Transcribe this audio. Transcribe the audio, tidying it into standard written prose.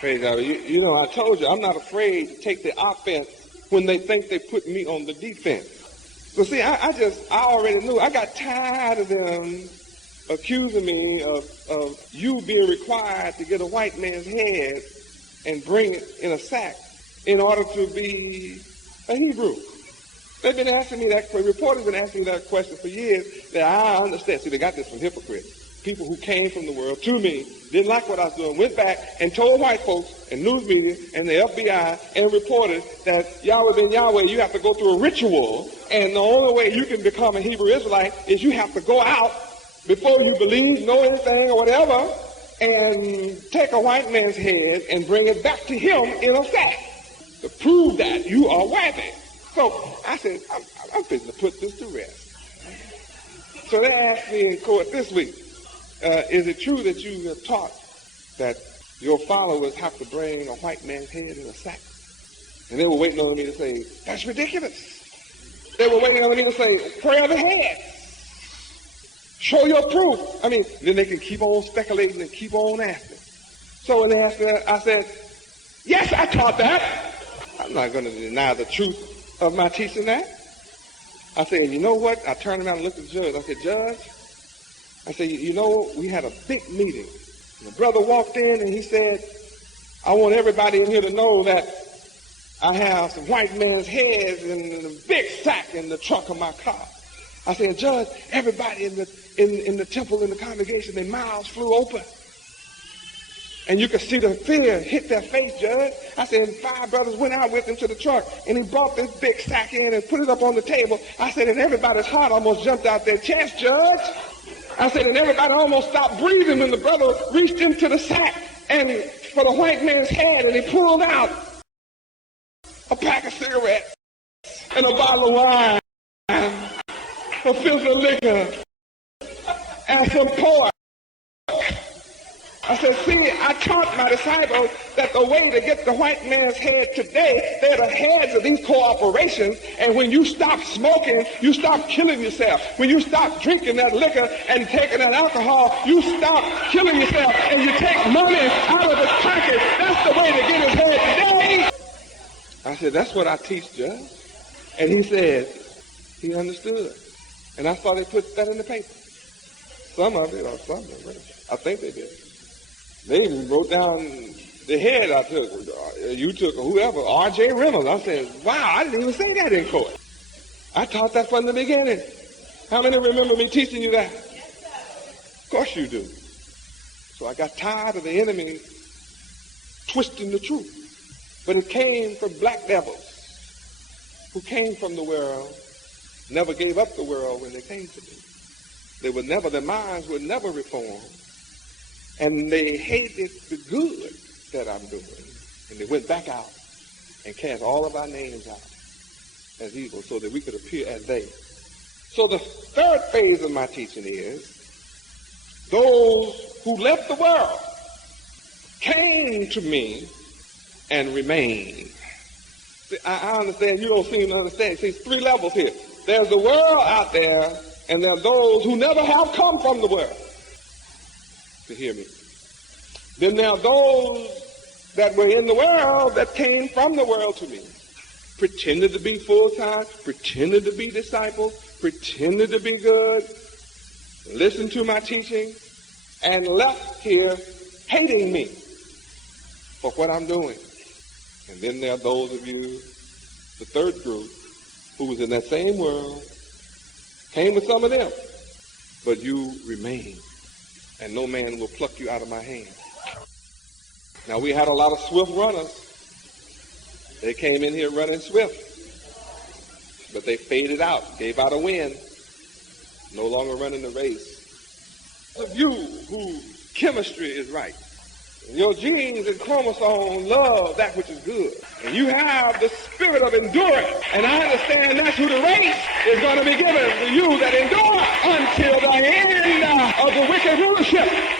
Praise God. You know, I told you, I'm not afraid to take the offense when they think they put me on the defense. So see, I already knew. I got tired of them accusing me of you being required to get a white man's head and bring it in a sack in order to be a Hebrew. They've been asking me that question. Reporters have been asking me that question for years. That I understand. See, they got this from hypocrites. People who came from the world to me, didn't like what I was doing, went back and told white folks and news media and the FBI and reported that Yahweh ben Yahweh, you have to go through a ritual, and the only way you can become a Hebrew Israelite is you have to go out before you believe, know anything or whatever, and take a white man's head and bring it back to him in a sack to prove that you are worthy. So I said, I'm fitting to put this to rest. So they asked me in court this week, is it true that you have taught that your followers have to bring a white man's head in a sack? And they were waiting on me to say, that's ridiculous. They were waiting on me to say, pray over head. Show your proof. I mean, then they can keep on speculating and keep on asking. So when they asked me, I said, yes, I taught that. I'm not going to deny the truth of my teaching that. I said, you know what? I turned around and looked at the judge. I said, Judge, I said, you know, we had a big meeting. And the brother walked in and he said, I want everybody in here to know that I have some white man's heads in a big sack in the trunk of my car. I said, Judge, everybody in the temple, in the congregation, their mouths flew open. And you could see the fear hit their face, Judge. I said, and 5 brothers went out with him to the truck, and he brought this big sack in and put it up on the table. I said, and everybody's heart almost jumped out their chest, Judge. I said, and everybody almost stopped breathing when the brother reached into the sack and for the white man's head, and he pulled out a pack of cigarettes and a bottle of wine, a fifth of liquor, and some pork. I said, see, I taught my disciples that the way to get the white man's head today, they're the heads of these corporations, and when you stop smoking, you stop killing yourself. When you stop drinking that liquor and taking that alcohol, you stop killing yourself, and you take money out of his pocket. That's the way to get his head today. I said, that's what I teach, Judge. And he said, he understood. And I saw they put that in the paper. Some of it, or some of it, I think they did. They even wrote down the head I took, you took, or whoever, R.J. Reynolds. I said, wow, I didn't even say that in court. I taught that from the beginning. How many remember me teaching you that? Of course you do. So I got tired of the enemy twisting the truth. But it came from black devils who came from the world, never gave up the world when they came to me. Their minds were never reformed. And they hated the good that I'm doing. And they went back out and cast all of our names out as evil so that we could appear as they. So the third phase of my teaching is those who left the world came to me and remained. See, I understand you don't seem to understand. See, there's 3 levels here. There's the world out there, and there are those who never have come from the world. To hear me. Then there are those that were in the world that came from the world to me, pretended to be full-time, pretended to be disciples, pretended to be good, listened to my teaching, and left here hating me for what I'm doing. And then there are those of you, the third group, who was in that same world, came with some of them, but you remain. And no man will pluck you out of my hand. Now, we had a lot of swift runners. They came in here running swift, but they faded out, gave out a wind, no longer running the race. Of you whose chemistry is right, your genes and chromosomes love that which is good, and you have the spirit of endurance, and I understand that's who the race is going to be given to you that endure until the end of the wicked rulership.